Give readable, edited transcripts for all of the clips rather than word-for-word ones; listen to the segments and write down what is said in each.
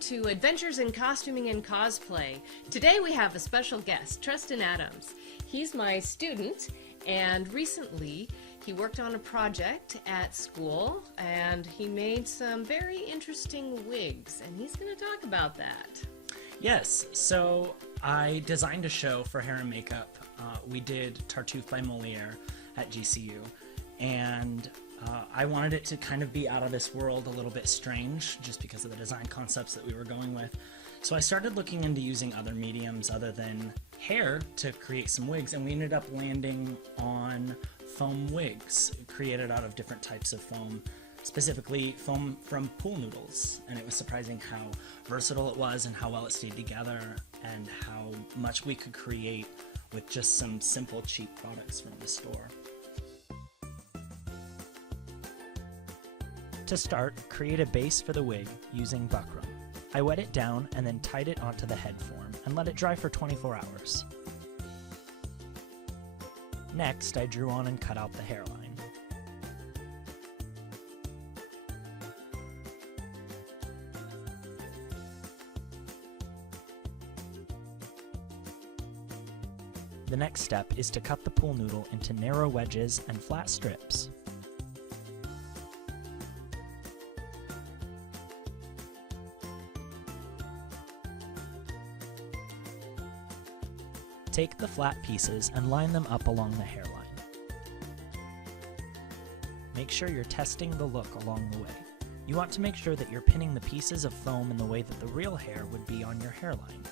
to Adventures in Costuming and Cosplay. Today we have a special guest, Trustin Adams. He's my student, and recently he worked on a project at school, and he made some very interesting wigs, and he's going to talk about that. Yes, so I designed a show for hair and makeup. We did Tartuffe by Moliere at GCU, and I wanted it to kind of be out of this world, a little bit strange, just because of the design concepts that we were going with. So I started looking into using other mediums other than hair to create some wigs, and we ended up landing on foam wigs created out of different types of foam, specifically foam from pool noodles. And it was surprising how versatile it was and how well it stayed together and how much we could create with just some simple, cheap products from the store. To start, create a base for the wig using buckram. I wet it down and then tied it onto the head form and let it dry for 24 hours. Next, I drew on and cut out the hairline. The next step is to cut the pool noodle into narrow wedges and flat strips. Take the flat pieces and line them up along the hairline. Make sure you're testing the look along the way. You want to make sure that you're pinning the pieces of foam in the way that the real hair would be on your hairline.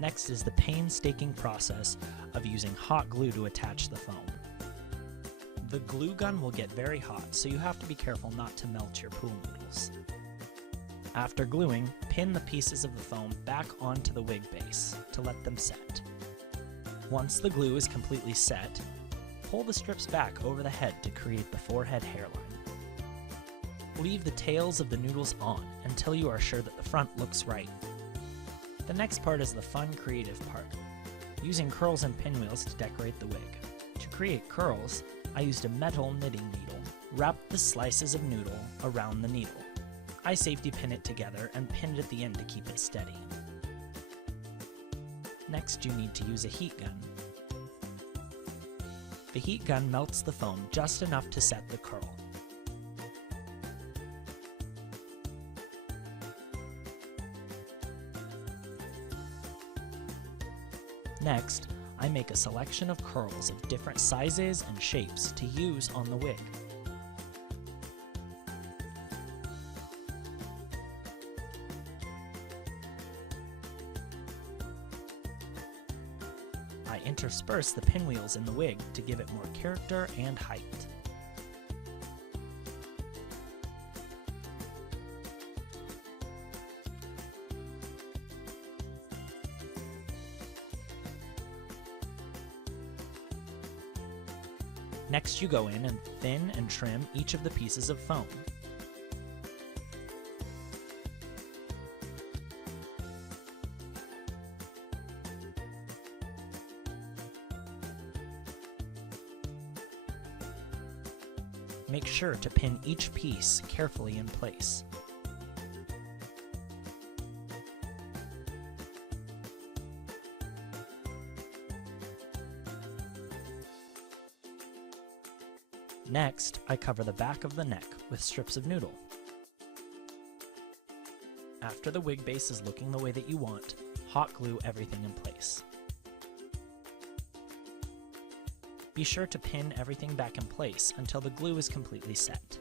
Next is the painstaking process of using hot glue to attach the foam. The glue gun will get very hot, so you have to be careful not to melt your pool noodles. After gluing, pin the pieces of the foam back onto the wig base to let them set. Once the glue is completely set, pull the strips back over the head to create the forehead hairline. Leave the tails of the noodles on until you are sure that the front looks right. The next part is the fun, creative part, using curls and pinwheels to decorate the wig. To create curls, I used a metal knitting needle, wrapped the slices of noodle around the needle. I safety pin it together and pinned it at the end to keep it steady. Next, you need to use a heat gun. The heat gun melts the foam just enough to set the curl. Next, I make a selection of curls of different sizes and shapes to use on the wig. I intersperse the pinwheels in the wig to give it more character and height. Next, you go in and thin and trim each of the pieces of foam. Make sure to pin each piece carefully in place. Next, I cover the back of the neck with strips of noodle. After the wig base is looking the way that you want, hot glue everything in place. Be sure to pin everything back in place until the glue is completely set.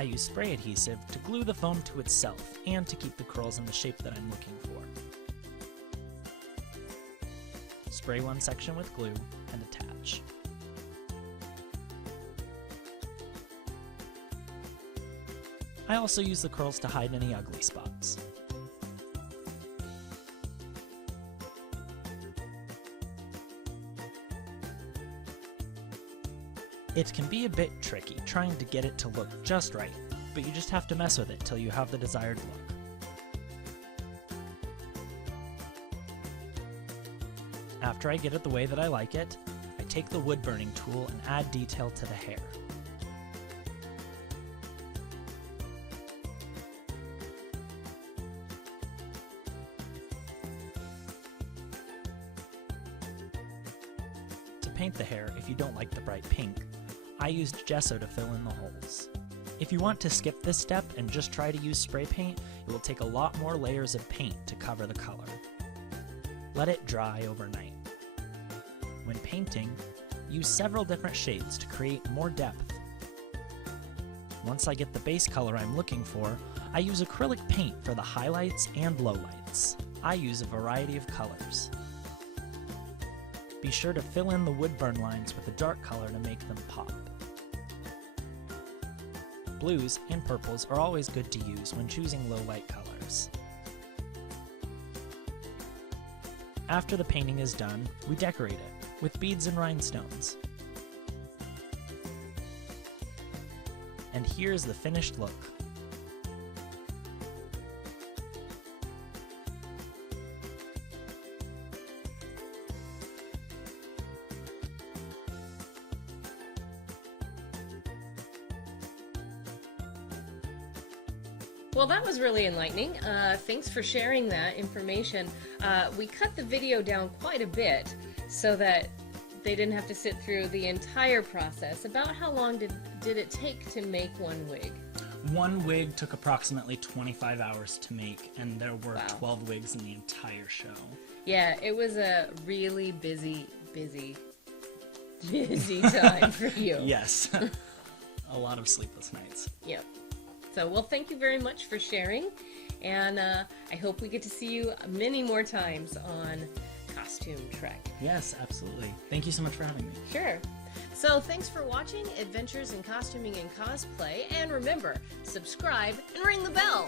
I use spray adhesive to glue the foam to itself and to keep the curls in the shape that I'm looking for. Spray one section with glue and attach. I also use the curls to hide any ugly spots. It can be a bit tricky trying to get it to look just right, but you just have to mess with it till you have the desired look. After I get it the way that I like it, I take the wood burning tool and add detail to the hair. paint the hair if you don't like the bright pink. I used gesso to fill in the holes. If you want to skip this step and just try to use spray paint, it will take a lot more layers of paint to cover the color. Let it dry overnight. When painting, use several different shades to create more depth. Once I get the base color I'm looking for, I use acrylic paint for the highlights and lowlights. I use a variety of colors. Be sure to fill in the wood burn lines with a dark color to make them pop. Blues and purples are always good to use when choosing low light colors. After the painting is done, we decorate it with beads and rhinestones. And here's the finished look. Well, that was really enlightening. Thanks for sharing that information. We cut the video down quite a bit so that they didn't have to sit through the entire process. About how long did it take to make one wig? One wig took approximately 25 hours to make, and there were Wow. 12 wigs in the entire show. Yeah, it was a really busy time for you. Yes. A lot of sleepless nights. Yep. So, well, thank you very much for sharing, and I hope we get to see you many more times on CostumeTrek. Yes, absolutely. Thank you so much for having me. Sure. So, thanks for watching Adventures in Costuming and Cosplay, and remember, subscribe and ring the bell.